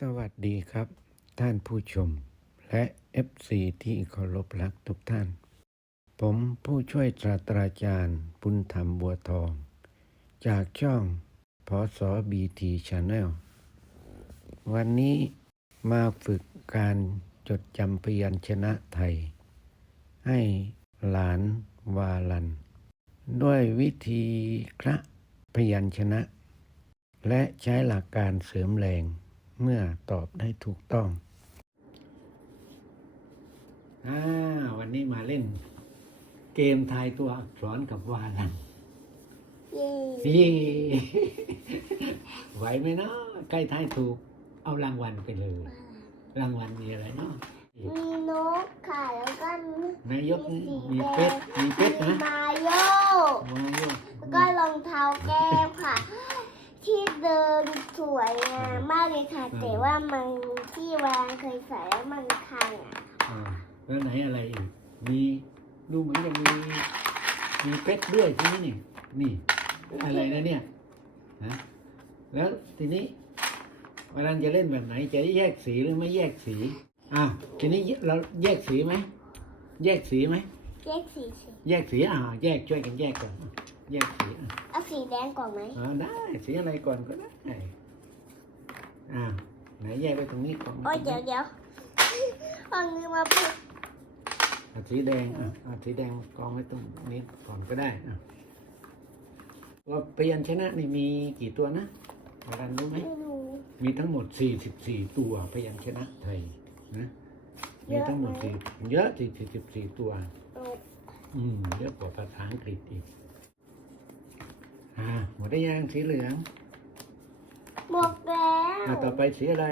สวัสดีครับ ท่านผู้ชมและ FC ที่เคารพรักทุกท่าน ผมผู้ช่วยศาสตราจารย์บุญธรรมบัวทอง จากช่องพศ BT Channel วันนี้มาฝึกการจดจำพยัญชนะไทย ให้หลานวาลัน ด้วยวิธีคระพยัญชนะ และใช้หลักการเสริมแรง เมื่อตอบได้ถูกต้องอ่าวันนี้มาเล่น เกมทายตัวอักษรกับวาลันเย่เย่ไหวไหมเนาะใกล้ทายถูก เอารางวัลไปเลย รางวัลมีอะไรเนาะมีนกค่ะแล้วก็มีนายกสีมีแดเป็ดงมีเป็ดนะมาโยวายกแล้วก็รองเท้าแก้วค่ะ ที่เดินสวยงามมากเลยค่ะ แต่ว่ามันที่วางเคยใส่แล้วมันคังอะอ่าแล้วไหนอะไรอีกมีดูเหมือนจะมีมีเป็ดด้วยใช่ไหมนี่นี่อะไรนะเนี่ยฮะแล้วทีนี้เวลาจะเล่นแบบไหนจะแยกสีหรือไม่แยกสีอะทีนี้เราแยกสีไหมแยกสีไหมแยกสีสิแยกสีอ่าแยกช่วยกันแยกก่อนอะ แยกสีอะเอาสีแดงก่อนไหมอ่าได้สีอะไรก่อนก็ได้อ่าไหนแยกไปตรงนี้ก่อนโอ้ยเดี๋ยวเดี๋ยวเอาเงินมาพูดเอาสีแดงอะเอาสีแดงกองไว้ตรงนี้ก่อนก็ได้อะว่าพยัญชนะนี่มีกี่ตัวนะอารันรู้ไหมไม่รู้มีทั้งหมด 44 ตัวพยัญชนะไทยนะมีทั้งหมดสี่เยอะ44ตัวเอาอืม เยอะกว่าภาษาอังกฤษอีก อ่าหมดได้ยังสีเหลืองหมดแล้วอ่าต่อไปสีอะไร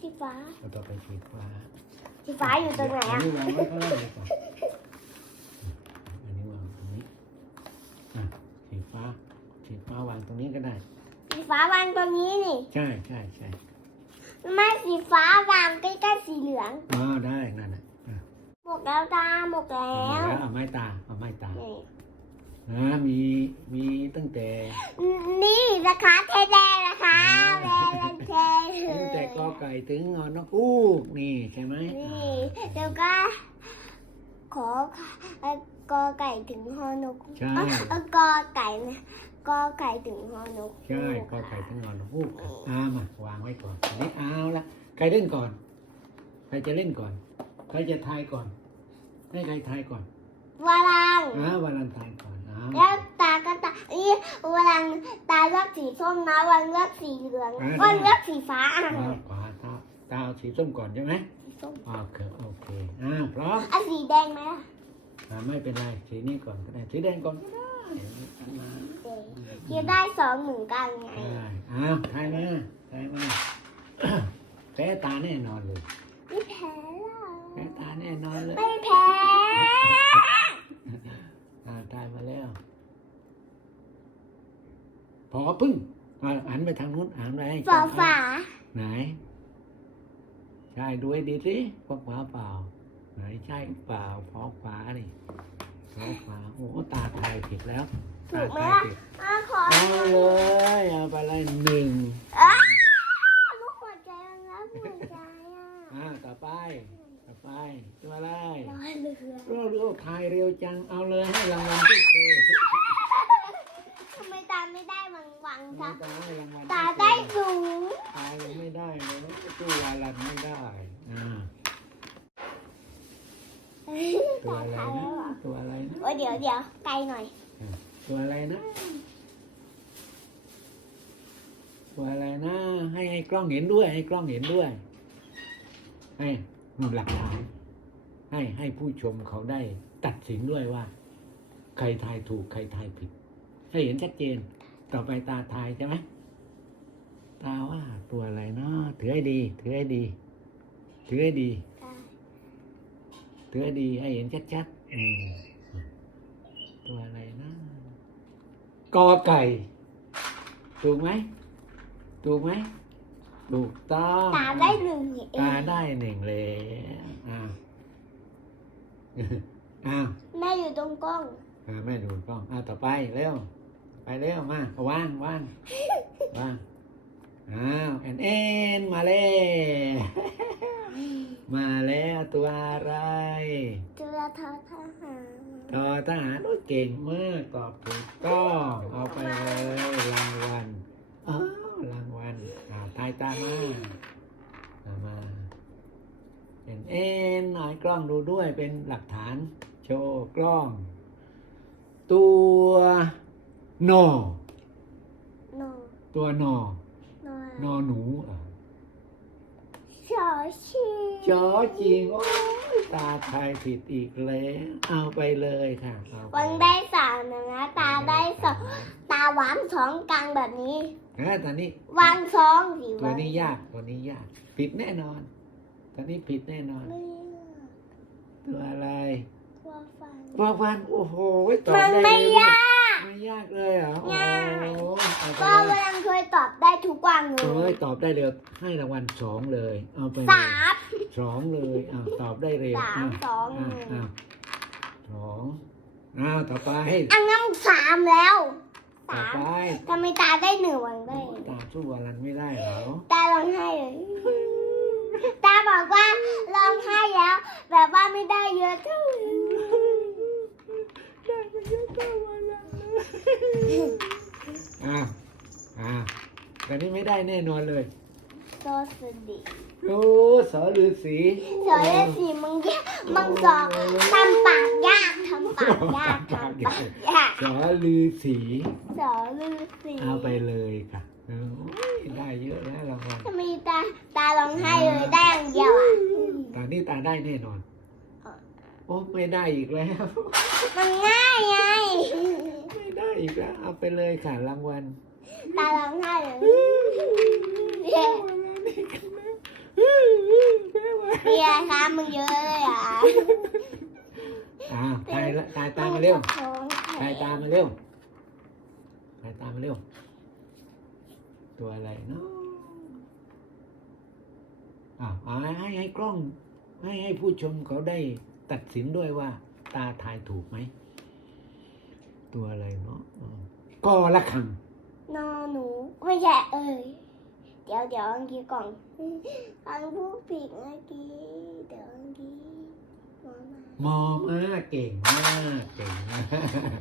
สีฟ้าอ่าต่อไปสีฟ้าสีฟ้าอยู่ตรงไหนอันอะนี้วางไว้ข้างล่างเลยก่อนอันนี้วางตรงนี้อะสีฟ้าสีฟ้าวางตรงนี้ก็ได้ สีฟ้าวางตรงนี้นี่ ใช่ใช่ใช่ไม่สีฟ้าวางใกล้ๆสีเหลืองอ๋อได้นั่นน่ะอะหมดแล้วจ้าหมดแล้เอาวแล้วเอาไม้ตาเอาไม้ตา นี่ นะมีมีตั้งแต่นี่นะคะเทแดงนะคะแดงเทตั้งแต่กอไก่ถึงงอนกอูกนี่ใช่ไหมนี่แล้วก็ขอเอ่อกอไก่ถึงฮอนกใช่เอ้ยเอ้ยกอไก่นะกอไก่ถึงฮอนกใช่กอไก่ถึงงอนกอูกอ่ามาวางไว้ก่อนอันนี้เอาละใครเล่นก่อน ใครจะเล่นก่อน ใครจะทายก่อน ให้ใครทายก่อนวาลังอ่าวันลันทายก่อนอ้าว แล้วตาก็ตาอีวาลังตาเลือกสีส้มนะวันเลือกสีเหลืองวันเลือกสีฟ้าอะอ่าขวาตาตาเอาสีส้มก่อนใช่ไหมสีส้มโอเคโอเคอ่าพร้อมอะสีแดงไหมล่ะอ่าไม่เป็นไรสีนี้ก่อนก็ได้สีแดงก่อนก็ได้อันมาเดี๋ยวได้สองเหมือนกันไงได้อ้าวทายมาทายมา แพ้ตาแน่นอนเลยไม่แพ้หรอกแพ้ตาแน่นอนเลย ไม่แพ้ อ่าทายมาแล้วพอพึ่งอ่าหันไปทางนู้นหันไปให้ฝาฝาไหน ใช่ดูให้ดีสิพวกฝาเปล่า ไหนใช่เปล่าพอฝานี่พอฝาโอ้โหตาทายผิดแล้วถูกไหมตาทายล่ะผิดอะขอเอาเลยเอาไปเลยหนึ่งอ้าวลูกหัวใจมันรับหัวใจอะอ่าต่อไปต่อ ไปตัวอะไรรอเรือเร็วเร็วทายเร็วจังเอาเลยให้รางวัลที่เธอทำไมตาไม่ได้วังวังตาคะให้รางวัลตาได้สูงตายยังไม่ได้เลยตู้วาลันไม่ได้อ่าตัวตาอะไรทายนะแล้วเหรอตัวอะไรนะโอ้ยเดี๋ยวเดี๋ยวไกลหน่อย ตัวอะไรนะ ตัวอะไรนะ ให้ให้กล้องเห็นด้วย ให้กล้องเห็นด้วยให้นู่น หลักฐานให้ให้ผู้ชมเขาได้ตัดสินด้วยว่า ใครทายถูกใครทายผิด ให้เห็นชัดเจน ต่อไปตาทายใช่ไหมตาว่าตัวอะไรเนาะถือให้ดี ถือให้ดี ถือให้ดี ถือให้ดีให้เห็นชัดๆอืมตัวอะไรนะกอไก่ ถูกไหมถูกไหม ถูกต้องตาได้หนึ่งเอตาง ได้หนึ่งเลยอ้าวอ้าวแม่อยู่ตรงกล้อง อ่าแม่ดูกล้องอ้าวต่อไปเร็ว ไปเร็วมาเอาวางวางวางอ้าวแอนแอนมาแล้วมาแล้วตัวอะไร จุฬาทอทหารต่อทหารโอ้ยเก่งมากตอบถูกต้องเอาไปเลยรางวัลอ้าวรางวัลอ่าทาย ตามมาตามมาแอนแอนหน่อยกล้องดูด้วยเป็นหลักฐาน โชว์กล้อง ตัวนอโนตัวนอโนนอหนูอะชอชีจอจริงโอ้ย ตาทายผิดอีกแล้ว เอาไปเลยค่ะเอาปวันได้สามนะตาได้สองตาหวานสองกลางแบบนี้นะตอนนี้ วางสองสิตัวนี้ยากตัวนี้ยาก ผิดแน่นอน ตอนนี้ผิดแน่นอน ไม่ตัวอะไรตัวฟันว่าฟันโอ้โหตอบมันได้ไม่เลย ยากไม่ ยากเลยเหรอโอ้ยากโหเอาไปก็เลเวยลาเคยตอบได้ทุกวันเลโอ้ยยตอบได้เร็วให้รางวัลสองเลย เอาไปเลยสามสองเลยอ้าวตอบได้เร็วสามอ้าวสองอ้าวอ้าวสองอ้าวต่อไปอันนั้นสามแล้วต่อสามไปทำไมตาได้หนึ่งวันได้ตาสู้วารันไม่ได้เหรอตาร้องไห้เลยตาบอกว่าร้องไห้แล้ว แบบว่าไม่ได้เยอะเท่าได้ไม่เยอะเท่าวารัน อ้าวอ้าวแต่นี้ไม่ได้แน่นอนเลยโซสดีโอ้สอฤาษีสอนเลสีมึงแย่มึงสอนทำปากยากทำปากยากทำปากยากสอฤาษีสอนฤาษีเอาไปเลยค่ะโอ้ยได้เยอะแล้วรางวัลทำไมตาตาร้องไห้เลยได้อย่างเดียวอะตอนนี้ตาได้แน่นอน โอ้ไม่ได้อีกแล้ว มันง่ายไง ไม่ได้อีกแล้ว เอาไปเลยค่ะรางวัลตาร้องไห้เลยเบียร์คะมึงเยอะเลยอะอ้าวตายละตายตามมาเร็วตายตามมาเร็วตายตามมาเร็ว ตัวอะไรเนาะอ่าให้ให้กล้อง ให้ให้ผู้ชมเขาได้ตัดสินด้วยว่า ตาทายถูกไหม ตัวอะไรเนาะอ่าก็ละคังนอหนูไม่ใช่เอ้ยเดี๋ยวเดี๋ยวอังกี้ก่อนอังพูดผิดเมื่อกี้เดี๋ยวอังกี้มองมามอมาเก่งมากเก่งมาก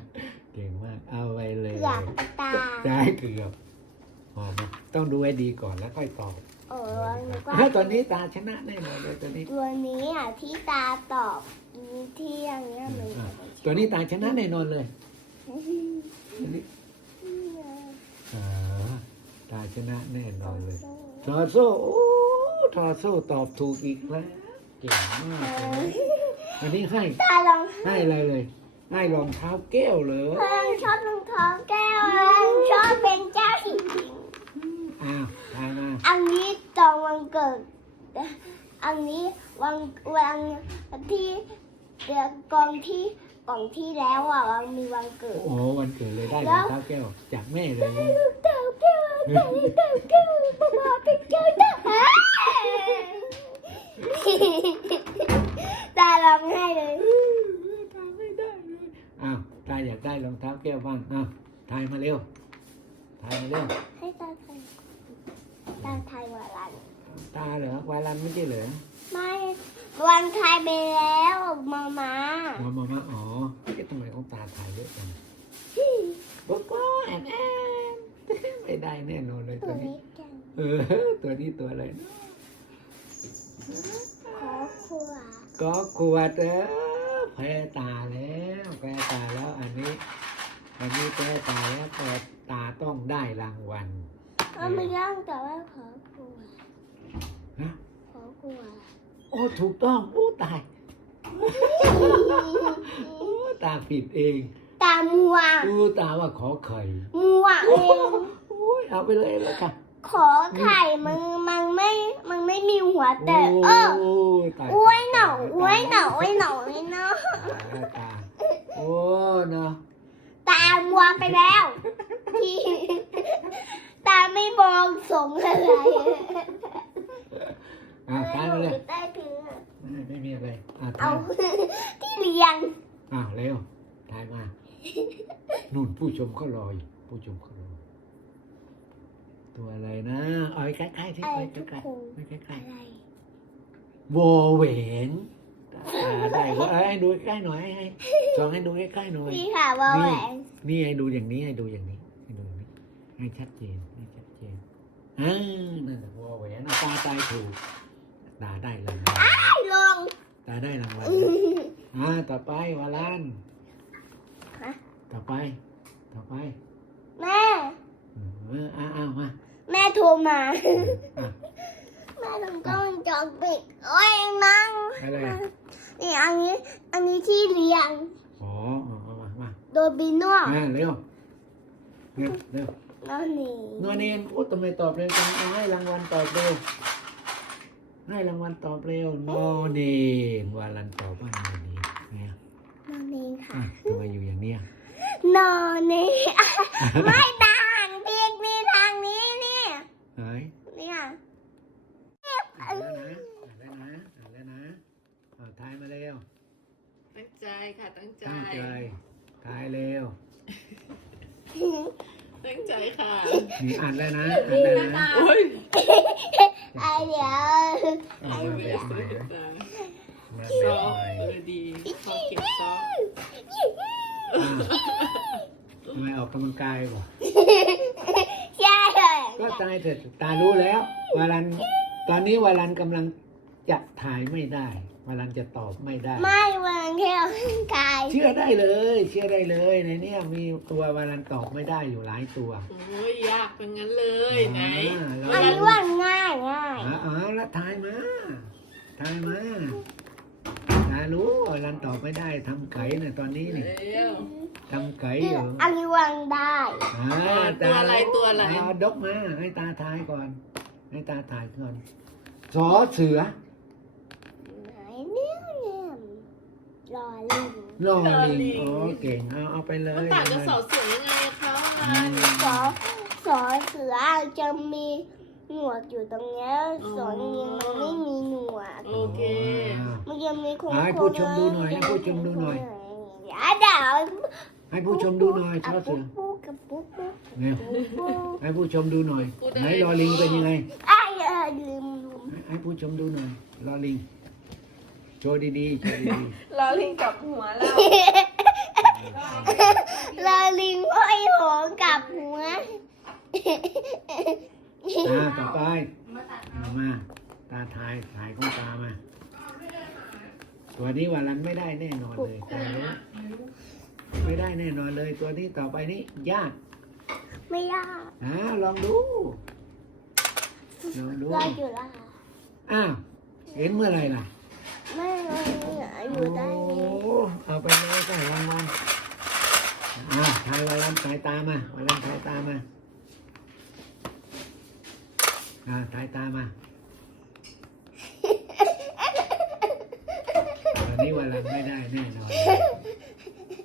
เก่งมากเอาไว้เลยเกือบตาได้เกือบมอมาต้องดูให้ดีก่อนแล้วค่อยตอบโอ้ยนึกว่าอะตอนนี้ตาชนะแน่นอนเลยตัวนี้ ตัวนี้อะที่ตาตอบที่อย่างเงี้ยมันอะตัวนี้ตาชนะแน่นอนเลย ตัวนี้อ่าตาชนะแน่นอนเลยทอโซ่โอ้ทอโซ่ตอบถูกอีกแล้วเก่งมากเลยอันนี้ให้ตาลองให้อะไรเลยให้รองเท้าแก้วเลยเพิ่งชอบรองเท้าแก้วเพิ่งชอบเป็นเจ้าหญิงอ้าวทายมาอันนี้ตอนวันเกิด อันนี้วันวันที่เดือนกองที่ กล่องที่แล้วอะวันมีวันเกิด โอ้โหวันเกิดเลยได้รแล้องวเท้าแก้วจากแม่เลยลูกเต่าแก้วเต่าเต่าแก้วมาเป็นเจ้าทหารตาร้องไห้เลยทายไม่ได้เลยอ้าวตาอยากได้รองเท้าแก้วบ้างอ้าวทายมาเร็วทายมาเร็วให้ตาไทยตาไทยวันรันตาเหรอวารันไม่ใช่เหรอไม่ วันไทยไปแล้วมามามามามาอ๋อเอ๊ะทำไมของตาทายเยอะจังบอกว่าแอนแอนไม่ได้แน่นอนเลยตัตัววนี้นี้กันเออ ตัวนี้ตัวอะไรนะขอขวาก็ขวดเออแพ้ตาแล้วแพ้ตาแล้วอันนี้ อันนี้แพ้ตาแล้วแต่ตาต้องได้รางวัลเอาไม่ย่างแต่ว่าขอขวาฮะขอขวาโอ้ถูกต้อง โอ้ตาย โอ้ตาผิดเองตามัวโอ้ตาว่าขอไข่มัวเองโอ้ยเอาไปเลยเลยค่ะขอไข่มันมันไม่มันไม่มีหัวแต่โอ้เออตายอ้วยหน่อตายอ้วยหน่ออ้วยหน่ออ้วยหน่อตายตาโอ้เนาะตามัวไปแล้วที่ตาไม่มองสงอะไร อ่าทายมาเลย ใต้พื้นอะไม่ไม่มีอะไร อ่าเอาทายที่เรียงอ้าวเร็วทายมานู่นผู้ชมเขารออยู่ผู้ชมเขารอตัวอะไรนะเอาไปใกล้ๆที่อะไรไปทุกใกล้คนๆไปใกล้อะไรๆวอแหวนอ่าได้ว่าให้ดูใกล้ๆหน่อยให้ลองให้ดูใกล้ๆหน่อยนี่ค่ะวอลแหวนนี่ให้ดูอย่างนี้ให้ดูอย่างนี้ให้ดูอย่างนี้ให้ชัดเจนให้ชัดเจนอ่านั่นแหละวอแหวนอะตาตายถูก ตาได้รางวัลไอ้ลงตาได้รางวัลอ่าต่อไปวาลันฮะต่อไป ต่อไปแม่เอออ้าวอ้าวมาแม่โทรมาอะแม่ต้องต้องจองปิดโอ้ยนั่งอะไรอะนี่อันนี้ อันนี้ที่เรียงอ๋อเอาเอามามาโดบิโน่อ่าเร็วเร็วเร็วนั่นนี่นัวเนียนโอ้ทำไมตอบเร็วจังเอาให้รางวัลตอบเร็ว ให้รางวัลตอบเร็วนอเนนวาลันตอบว่านัวเนนเนี่ยนั่นนี่ค่ะอะตัวอยู่อย่างเนี้ยนอนนี่ไม่ต่างพีกมีทางนี้เนี่ยเฮ้ยเนี่ยอ่านแล้วนะอ่านแล้วนะอ่านแล้วนะเอาทายมาเร็วตั้งใจค่ะตั้งใจ ตั้งใจทายเร็วตั้งใจค่ะนี่อ่านแล้วนะอ่านแล้วนะ โอ้ย ไอเดียวอามาแบบใหม่นะมาซอฟใหม่เออดีพอเก็บซอฟอะทำไมออกกำลังกายบ่ใช่เลยก็ตายเถอะตารู้แล้ววาลันตอนนี้วาลันกำลังจะถ่ายไม่ได้ วาลันจะตอบไม่ได้ ไม่วางแค่กายเชื่อได้เลย เชื่อได้เลยในเนี้ยมีตัววาลันตอบไม่ได้อยู่หลายตัวโอ้ยยากเป็นงั้นเลยไหนอันนี้ว่าง่ายง่ายอ๋ออ๋อแล้วทายมาทายมาตารู้วาลันตอบไม่ได้ทำไก่เนี่ยตอนนี้นี่เร็วทำไก่อยู่อันนี้วางได้อ่าตัวอะไรตัวอะไรเอาดกมาให้ตาทายก่อน ให้ตาทายก่อนสอเสือ ไหนเนี่ยเนี่ย รอลิงลอลิงโอ้เก่งเอาเอาไปเลมันยต่างกับสอเสือยังไงคะมันสอสอเสือจะมีหนวดอยู่ตรงเนี้ยสอลิงมันไม่มีหนวด โอเคมันจะมีโค้งอ่าให้ผู้ชมดูหน่อยให้ผู้ชมดูหน่อยเดี๋ยวเดี๋ยวให้ผู้ชมดูหน่อยสอเสือปุ๊กกับปุ๊กปุ๊กเนี่ยปุ๊กให้ผู้ชมดูหน่อยไหนลอลิงเป็นยังไงไอ้เออลืมลืมให้ผู้ชมดูหน่อยลอลิงโช ว์ดีๆโชว์ดีลอลิงกับหัวแล้วลาลิงห้อยโหงกับหัวๆอ่าต่อไปเอามา ตาทายถ่ายของตามา ตัวนี้วาลันไม่ได้แน่นอนเลยตารู้ไม่ได้แน่นอนเลย ตัวนี้ต่อไปนี้ยากไม่ยากอ่าลองดูลองดู รออยู่ละอ้าว เห็นเมื่อไหร่ล่ะ ไม่ไม่อยู่ใต้นี้โอ้เอาไปเลยใส่รางวัลอ่าทายวาลันถ่ายตามาวาลันถ่ายตามาอ่าถ่ายตามาตอนนี้วาลันไม่ได้แน่นอน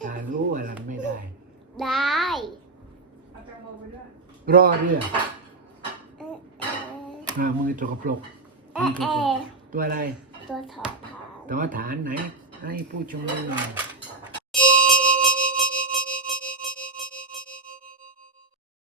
ตารู้วาลันไม่ได้ ได้รอเรือเอ๊ะเอ๊ะอ่ามือตกปรกเอ๊ะเอ๊ะตัวอะไร ตัวถอดถา แต่วฐานไหนให้ผู้ชมหน่อย